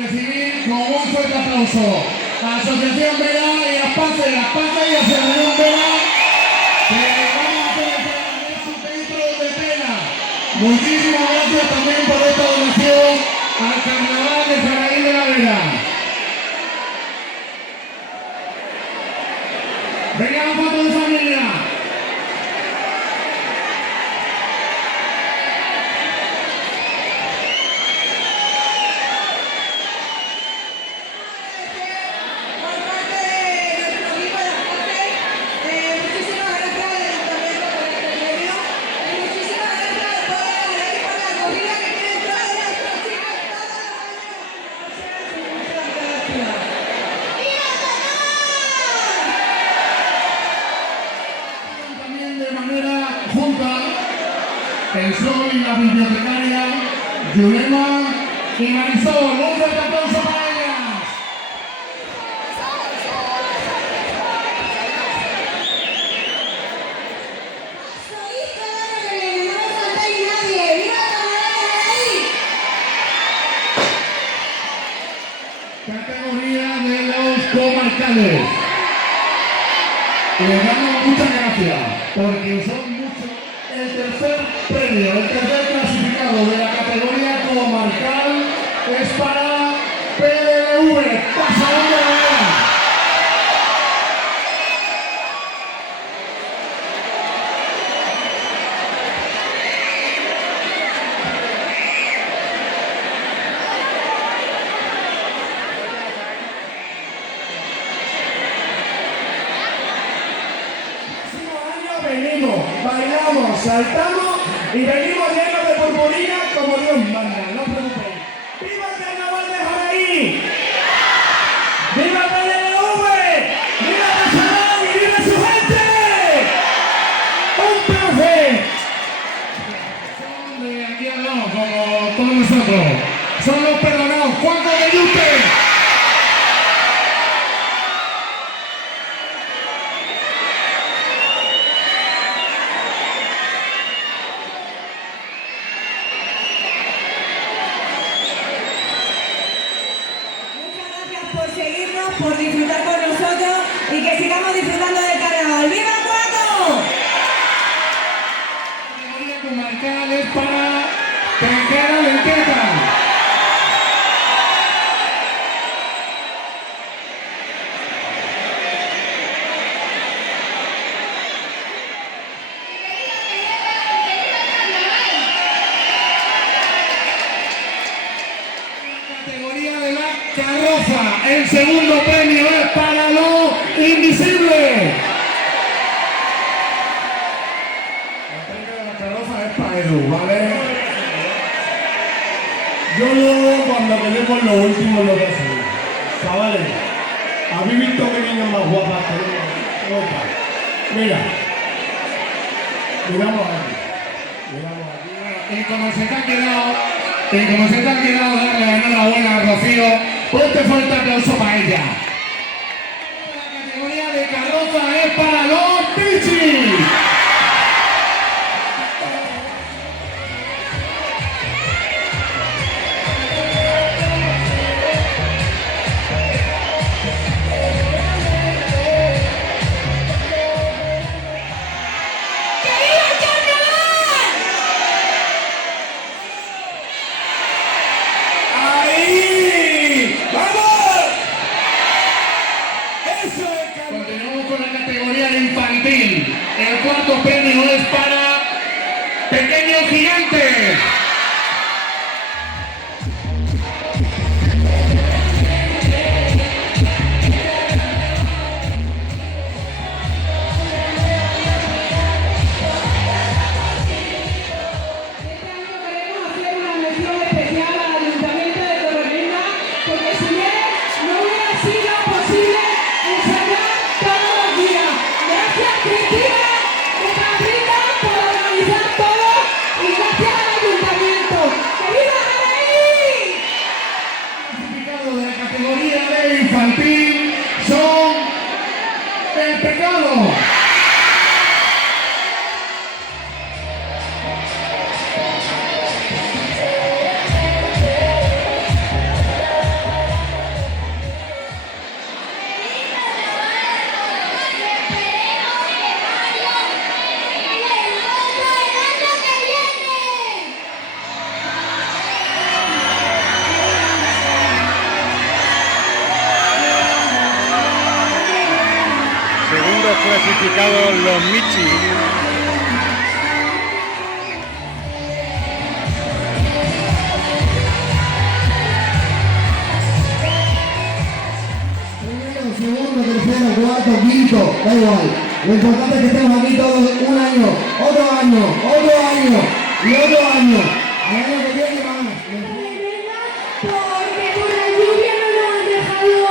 recibir con un fuerte aplauso a Asociación Vera y a Pase y Asociación Vera, que vamos a celebrar su centro de pena. Muchísimas gracias también por esta donación al Carnaval de Jaraín de la Vera. Venga la foto de familia. El Sol y la bibliotecaria Yulema y Marisol. Un fuerte aplauso para ellas. Categoría de los comarcales. Les damos muchas gracias porque son muchos. El tercer premio, el tercer clasificado de la categoría comarcal es para PDLV, Pasadón de la Vera. Venimos, bailamos, saltamos y venimos llenos de purpurina como Dios manda, no os preocupéis. ¡Viva el Carnaval de Jaraín! ¡Viva PDLV! ¡Viva Pasadón y viva su gente! ¡Un placer! Son de aquí al lado, como todos nosotros. Son los perdonados. ¡Cuánto de Yute! Por disfrutar con nosotros y que sigamos disfrutando del carnaval. ¡Viva Cuaco! La categoría comarcal es para Tejera Lenteja. Carroza, el segundo premio es para lo invisible. El premio de la carroza es para Edu, ¿vale? Yo luego cuando quedemos lo último lo decimos. Chavales, ¿habéis visto qué niños más guapas tenemos? Mira. Miramos aquí. Y como se te ha quedado darle la enhorabuena a Rocío, ponte fuerte aplauso para ella. La categoría de carroza es para los Pichis. Continuamos con la categoría infantil. El cuarto premio es para Pequeños Gigantes. Infantil son el pecado. los clasificados los Michi. Primero, segundo, tercero, cuarto, quinto, da igual. Lo importante es que estemos aquí todos un año, otro año, otro año y otro año. Al año que viene más. Porque por la lluvia no nos han dejado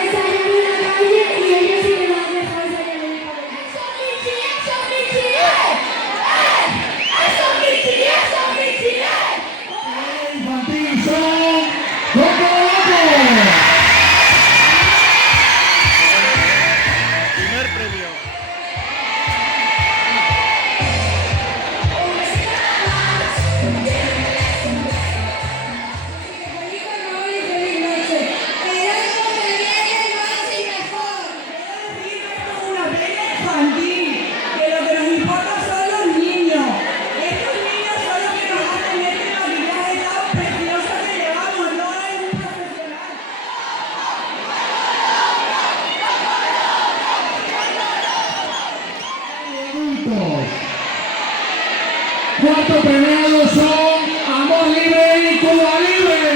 ensayar en la calle y ellos sí que nos han dejado ensayar en la calle. ¡Eso Michi! ¡Eso Michi! ¡Eso Michi! ¡Eso Michi! Infantil son Coco Loco. Primer premio. Feliz carnaval y feliz noche. El año que viene más y mejor. Esto es una feria infantil, que lo que nos importa son los niños. Estos niños son los que nos hacen este maquillaje tan precioso que llevamos, no es un profesional. Adultos. Cuarto premiados son Amor Libre y Cuba Libre.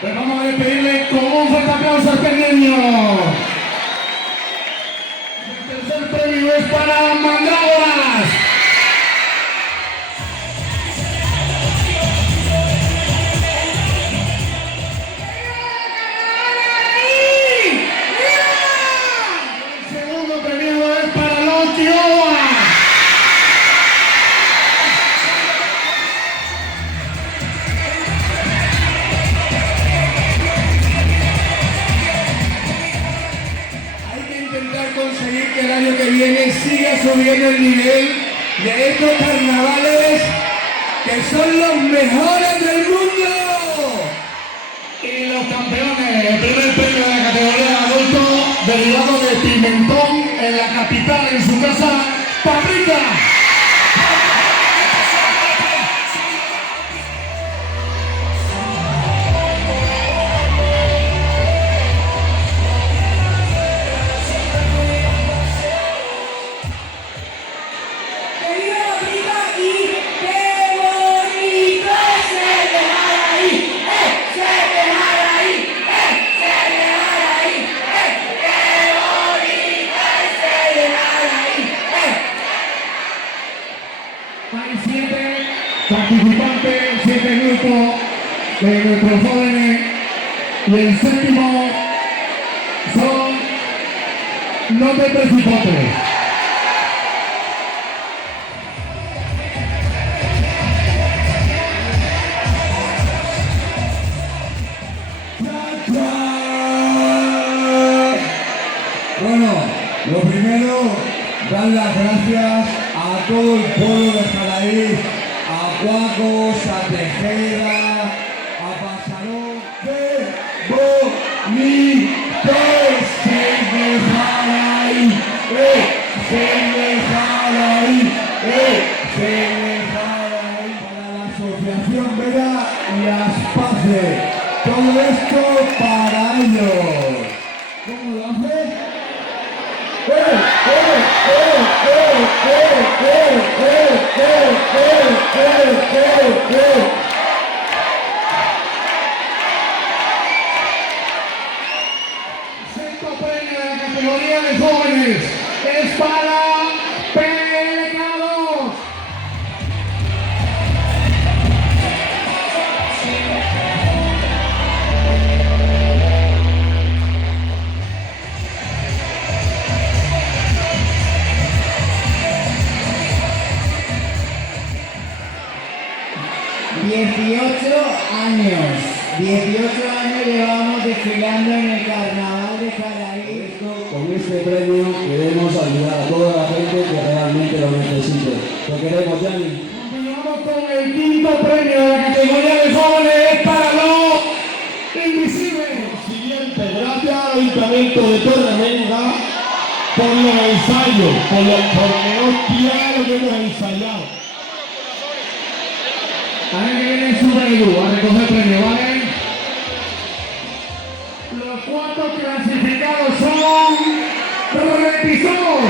Pues vamos a despedirle con un fuerte aplauso al pequeño. El tercer premio es para Mandrágoras. El segundo premio es para los Chihuahuas. Hay que intentar conseguir que el año que viene siga subiendo el nivel de estos carnavales que son los mejores del mundo. Y los campeones, el primer premio de la categoría de adulto derivado de Pimentón en la capital, en su casa, Paprika. ¡Que viva la Paprika y qué bonito celebrar ahí! ¡Celebrar ahí! ¡Celebrar ahí! ¡Qué bonito celebrar ahí! Hay 7 participantes, 7 grupos de nuestros jóvenes y el séptimo son No te precipites. Bueno, lo primero, dar las gracias a todo el pueblo de Jaraíz, a Cuacos, a Tejeda, a Pasarón. ¡Qué bonito es de Jaraíz! ¡Se de Jaraíz! ¡Se de Jaraíz! Para la asociación Vera y Aspace. Todo esto para ellos. ¿Cómo lo hace? Sexto premio de la categoría de jóvenes es para Pegados. ¡18 años llevamos desfilando en el carnaval de Jaraíz! Con este premio queremos ayudar a toda la gente que realmente lo necesite. Lo queremos, Yanni. Continuamos con el quinto premio de la categoría de jóvenes para los invisibles. Siguiente, gracias al Ayuntamiento de Torremenda por los ensayos, por hostia lo que hemos ensayado. A ver que viene Super Edu a recoger premio, ¿vale? Los 4 clasificados son Repisós.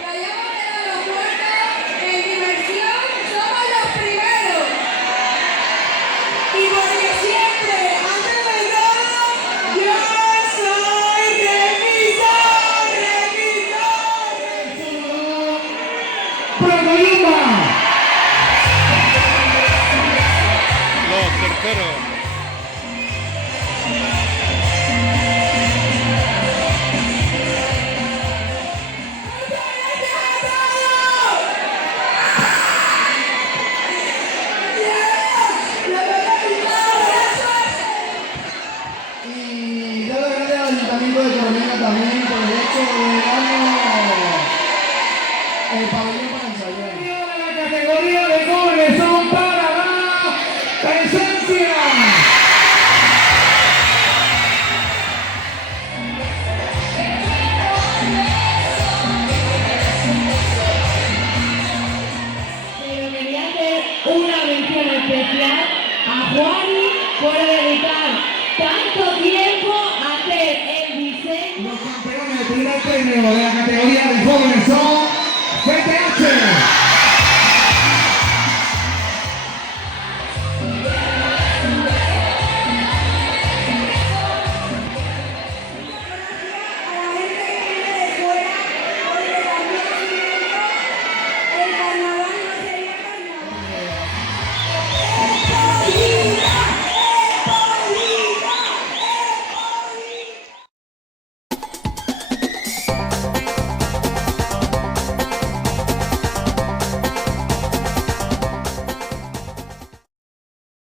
La llama del aeropuerto, en diversión somos los primeros. Y porque siempre, antes de todo, yo soy revisor, revisor. Procolumba. Los terceros. Y dar las gracias al Ayuntamiento de Torremenda también por el hecho de darnos el pabellón para ensayar. De la categoría de jóvenes son para la esencia. Pero quería hacer una mención especial a Juani por dedicar tanto tiempo a hacer el diseño. Los campeones del primer premio de la categoría de jóvenes son